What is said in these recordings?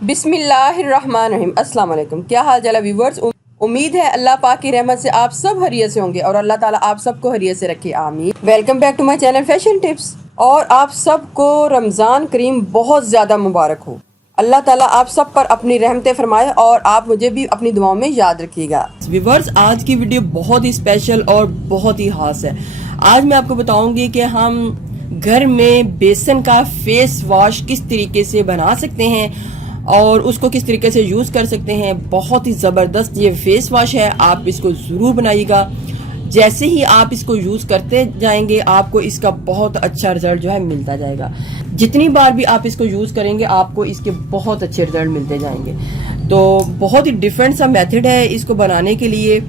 बिस्मिल्लाहिर्रहमानिर्रहीम। अस्सलाम वालेकुम। क्या हाल चाल है व्यूवर्स। उम्मीद है अल्लाह पाक की रहमत से आप सब हरियत से होंगे और अल्लाह ताला आप सबको हरियत से रखे, आमीन। Welcome back to my channel fashion tips. और आप सबको रमज़ान करीम बहुत ज़्यादा मुबारक हो। अल्लाह ताला आप सब पर अपनी रहमतें फरमाए और आप मुझे भी अपनी दुआओं में याद रखिएगा। व्यूवर्स, आज की वीडियो बहुत ही स्पेशल और बहुत ही खास है। आज मैं आपको बताऊंगी कि हम घर में बेसन का फेस वॉश किस तरीके से बना सकते हैं और उसको किस तरीके से यूज़ कर सकते हैं। बहुत ही ज़बरदस्त ये फेस वॉश है, आप इसको ज़रूर बनाइएगा। जैसे ही आप इसको यूज़ करते जाएंगे आपको इसका बहुत अच्छा रिजल्ट जो है मिलता जाएगा। जितनी बार भी आप इसको यूज़ करेंगे आपको इसके बहुत अच्छे रिजल्ट मिलते जाएंगे। तो बहुत ही डिफरेंट सा मेथड है इसको बनाने के लिए।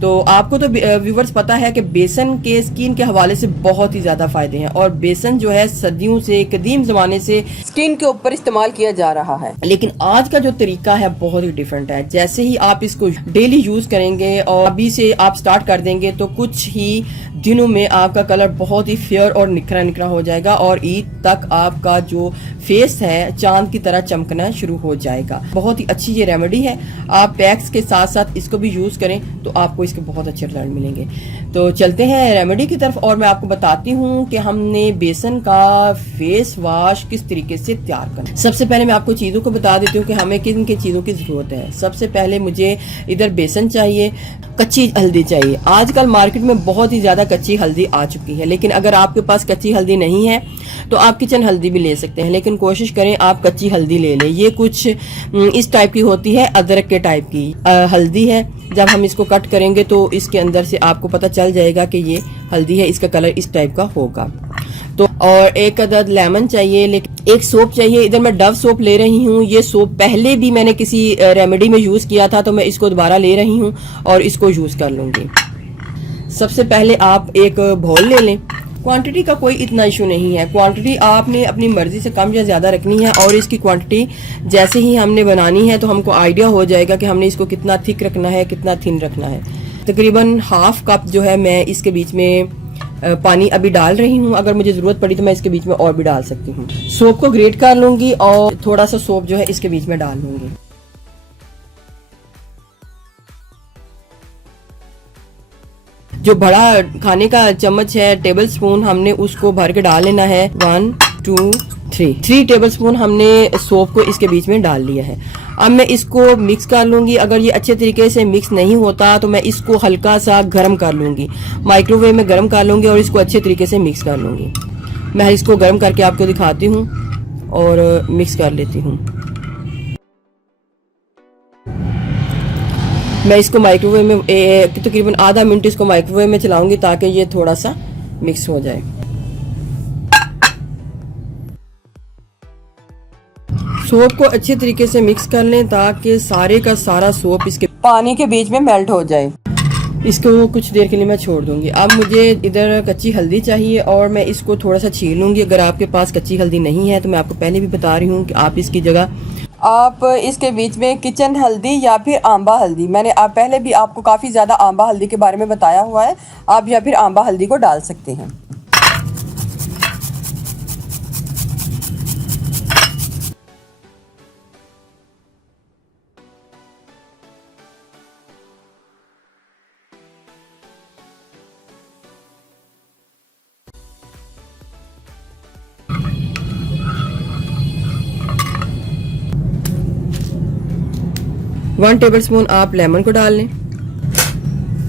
तो आपको तो व्यूवर्स पता है कि बेसन के स्किन के हवाले से बहुत ही ज़्यादा फ़ायदे हैं और बेसन जो है सदियों से, कदीम ज़माने से स्किन के ऊपर इस्तेमाल किया जा रहा है। लेकिन आज का जो तरीका है बहुत ही डिफरेंट है। जैसे ही आप इसको डेली यूज़ करेंगे और अभी से आप स्टार्ट कर देंगे तो कुछ ही दिनों में आपका कलर बहुत ही फेयर और निखरा निखरा हो जाएगा और ईद तक आपका जो फेस है चांद की तरह चमकना शुरू हो जाएगा। बहुत ही अच्छी ये रेमेडी है। आप पैक्स के साथ साथ इसको भी यूज़ करें तो आपको इसके बहुत अच्छे रिजल्ट मिलेंगे। तो चलते हैं रेमेडी की तरफ और मैं आपको बताती हूँ कि हमने बेसन का फेस वॉश किस तरीके से तैयार करना। सबसे पहले मैं आपको चीज़ों को बता देती हूँ कि हमें किन किन चीज़ों की ज़रूरत है। सबसे पहले मुझे इधर बेसन चाहिए, कच्ची हल्दी चाहिए। आजकल मार्केट में बहुत ही ज़्यादा कच्ची हल्दी आ चुकी है, लेकिन अगर आपके पास कच्ची हल्दी नहीं है तो आप किचन हल्दी भी ले सकते हैं, लेकिन कोशिश करें आप कच्ची हल्दी ले लें। ये कुछ इस टाइप की होती है, अदरक के टाइप की हल्दी है। जब हम इसको कट करेंगे तो इसके अंदर से आपको पता चल जाएगा कि ये हल्दी है, इसका कलर इस टाइप का होगा। तो और एक अदद लेमन चाहिए, लेकिन एक सोप चाहिए। इधर मैं डव सोप ले रही हूँ। ये सोप पहले भी मैंने किसी रेमेडी में यूज़ किया था तो मैं इसको दोबारा ले रही हूँ और इसको यूज़ कर लूँगी। सबसे पहले आप एक बाउल ले लें। क्वांटिटी का कोई इतना इशू नहीं है, क्वांटिटी आपने अपनी मर्जी से कम या ज़्यादा रखनी है और इसकी क्वांटिटी जैसे ही हमने बनानी है तो हमको आइडिया हो जाएगा कि हमने इसको कितना थिक रखना है, कितना थिन रखना है। तकरीबन हाफ कप जो है मैं इसके बीच में पानी अभी डाल रही हूँ। अगर मुझे ज़रूरत पड़ी तो मैं इसके बीच में और भी डाल सकती हूँ। सोप को ग्रेट कर लूँगी और थोड़ा सा सोप जो है इसके बीच में डाल लूँगी। जो बड़ा खाने का चम्मच है, टेबल स्पून, हमने उसको भर के डाल लेना है। 1 2 3 टेबल स्पून हमने सोप को इसके बीच में डाल लिया है। अब मैं इसको मिक्स कर लूँगी। अगर ये अच्छे तरीके से मिक्स नहीं होता तो मैं इसको हल्का सा गर्म कर लूँगी, माइक्रोवेव में गर्म कर लूँगी और इसको अच्छे तरीके से मिक्स कर लूँगी। मैं इसको गर्म करके आपको दिखाती हूँ और मिक्स कर लेती हूँ। मैं इसको माइक्रोवेव में तकरीबन आधा मिनट इसको माइक्रोवेव में चलाऊंगी ताकि ये थोड़ा सा मिक्स हो जाए। सोप को अच्छे तरीके से मिक्स कर लें ताकि सारे का सारा सोप इसके पानी के बीच में मेल्ट हो जाए। इसको कुछ देर के लिए मैं छोड़ दूंगी। अब मुझे इधर कच्ची हल्दी चाहिए और मैं इसको थोड़ा सा छील लूंगी। अगर आपके पास कच्ची हल्दी नहीं है तो मैं आपको पहले भी बता रही हूँ कि आप इसकी जगह आप इसके बीच में किचन हल्दी या फिर आंबा हल्दी, मैंने आप पहले भी आपको काफ़ी ज़्यादा आंबा हल्दी के बारे में बताया हुआ है, आप या फिर आंबा हल्दी को डाल सकते हैं। वन टेबल स्पून आप लेमन को डाल लें।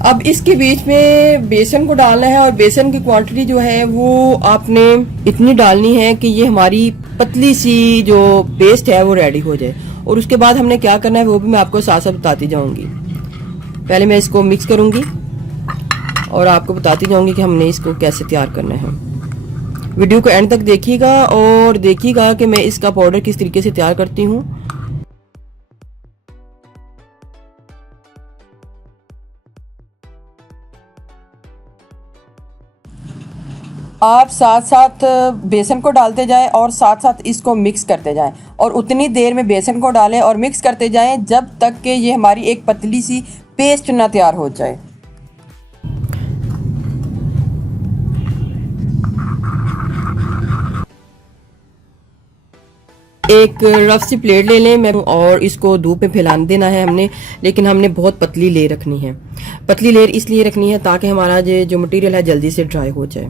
अब इसके बीच में बेसन को डालना है और बेसन की क्वांटिटी जो है वो आपने इतनी डालनी है कि ये हमारी पतली सी जो पेस्ट है वो रेडी हो जाए। और उसके बाद हमने क्या करना है वो भी मैं आपको साथ साथ बताती जाऊंगी। पहले मैं इसको मिक्स करूंगी और आपको बताती जाऊंगी कि हमने इसको कैसे तैयार करना है। वीडियो को एंड तक देखिएगा और देखिएगा कि मैं इसका पाउडर किस तरीके से तैयार करती हूँ। आप साथ साथ बेसन को डालते जाएं और साथ साथ इसको मिक्स करते जाएं और उतनी देर में बेसन को डालें और मिक्स करते जाएं जब तक कि ये हमारी एक पतली सी पेस्ट ना तैयार हो जाए। एक रफ सी प्लेट ले लें मैं और इसको धूप में फैलाने देना है हमने, लेकिन हमने बहुत पतली लेयर रखनी है। पतली लेयर इसलिए रखनी है ताकि हमारा जो मटेरियल है जल्दी से ड्राई हो जाए।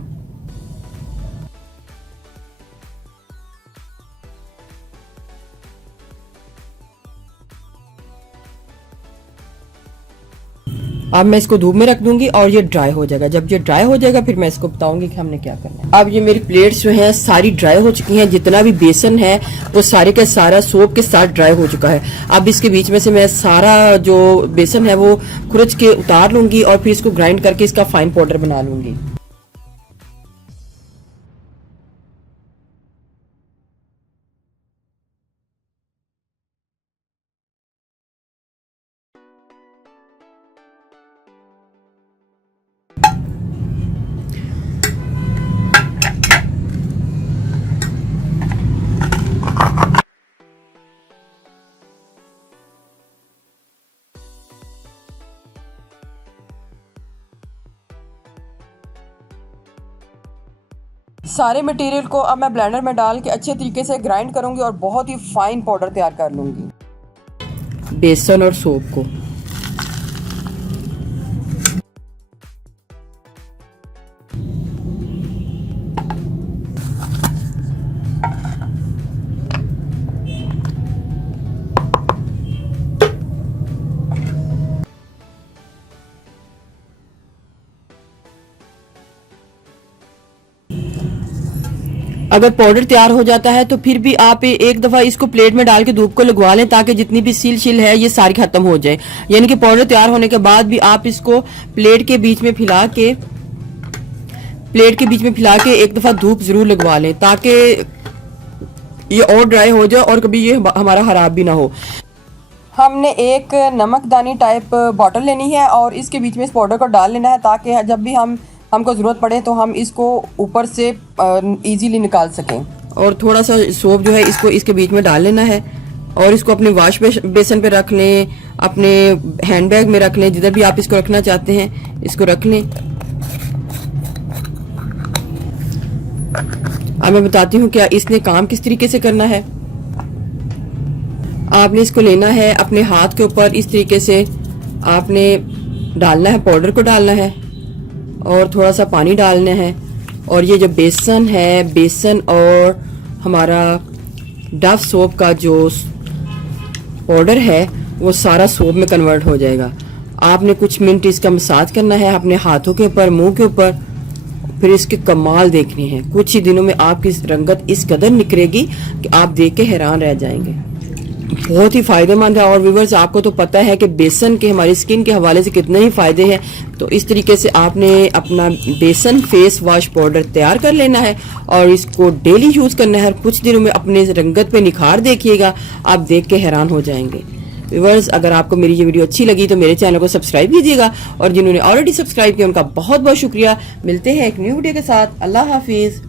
अब मैं इसको धूप में रख दूंगी और ये ड्राई हो जाएगा। जब ये ड्राई हो जाएगा फिर मैं इसको बताऊंगी कि हमने क्या करना है। अब ये मेरी प्लेट्स जो हैं सारी ड्राई हो चुकी हैं। जितना भी बेसन है वो सारे का सारा सोप के साथ ड्राई हो चुका है। अब इसके बीच में से मैं सारा जो बेसन है वो खुरच के उतार लूंगी और फिर इसको ग्राइंड करके इसका फाइन पाउडर बना लूंगी। सारे मटेरियल को अब मैं ब्लेंडर में डाल के अच्छे तरीके से ग्राइंड करूंगी और बहुत ही फाइन पाउडर तैयार कर लूंगी। बेसन और सोप को अगर पाउडर तैयार हो जाता है तो फिर भी आप एक दफा इसको प्लेट में डाल के धूप को लगवा लें ताकि जितनी भी सील शील है ये सारी खत्म हो जाए। यानी कि पाउडर तैयार होने के बाद भी आप इसको प्लेट के बीच में फैला के एक दफा धूप जरूर लगवा लें ताकि ये और ड्राई हो जाए और कभी ये हमारा खराब भी ना हो। हमने एक नमकदानी टाइप बॉटल लेनी है और इसके बीच में इस पाउडर को डाल लेना है ताकि जब भी हमको ज़रूरत पड़े तो हम इसको ऊपर से इजीली निकाल सकें। और थोड़ा सा सोप जो है इसको इसके बीच में डाल लेना है और इसको अपने वाश बेसन पे रख लें, अपने हैंडबैग में रख लें, जिधर भी आप इसको रखना चाहते हैं इसको रख लें। अब मैं बताती हूँ क्या इसने काम किस तरीके से करना है। आपने इसको लेना है अपने हाथ के ऊपर, इस तरीके से आपने डालना है, पाउडर को डालना है और थोड़ा सा पानी डालना है और ये जो बेसन है, बेसन और हमारा डव सोप का जो पाउडर है वो सारा सोप में कन्वर्ट हो जाएगा। आपने कुछ मिनट इसका मसाज करना है अपने हाथों के ऊपर, मुंह के ऊपर, फिर इसके कमाल देखने हैं। कुछ ही दिनों में आपकी रंगत इस कदर निखरेगी कि आप देख के हैरान रह जाएंगे। बहुत ही फायदेमंद है। और व्यूअर्स आपको तो पता है कि बेसन के हमारी स्किन के हवाले से कितने ही फायदे हैं। तो इस तरीके से आपने अपना बेसन फेस वॉश पाउडर तैयार कर लेना है और इसको डेली यूज करना है। कुछ दिनों में अपने रंगत पे निखार देखिएगा, आप देख के हैरान हो जाएंगे। व्यूअर्स अगर आपको मेरी ये वीडियो अच्छी लगी तो मेरे चैनल को सब्सक्राइब कीजिएगा और जिन्होंने ऑलरेडी सब्सक्राइब किया उनका बहुत बहुत शुक्रिया। मिलते हैं एक न्यू वीडियो के साथ। अल्लाह हाफिज।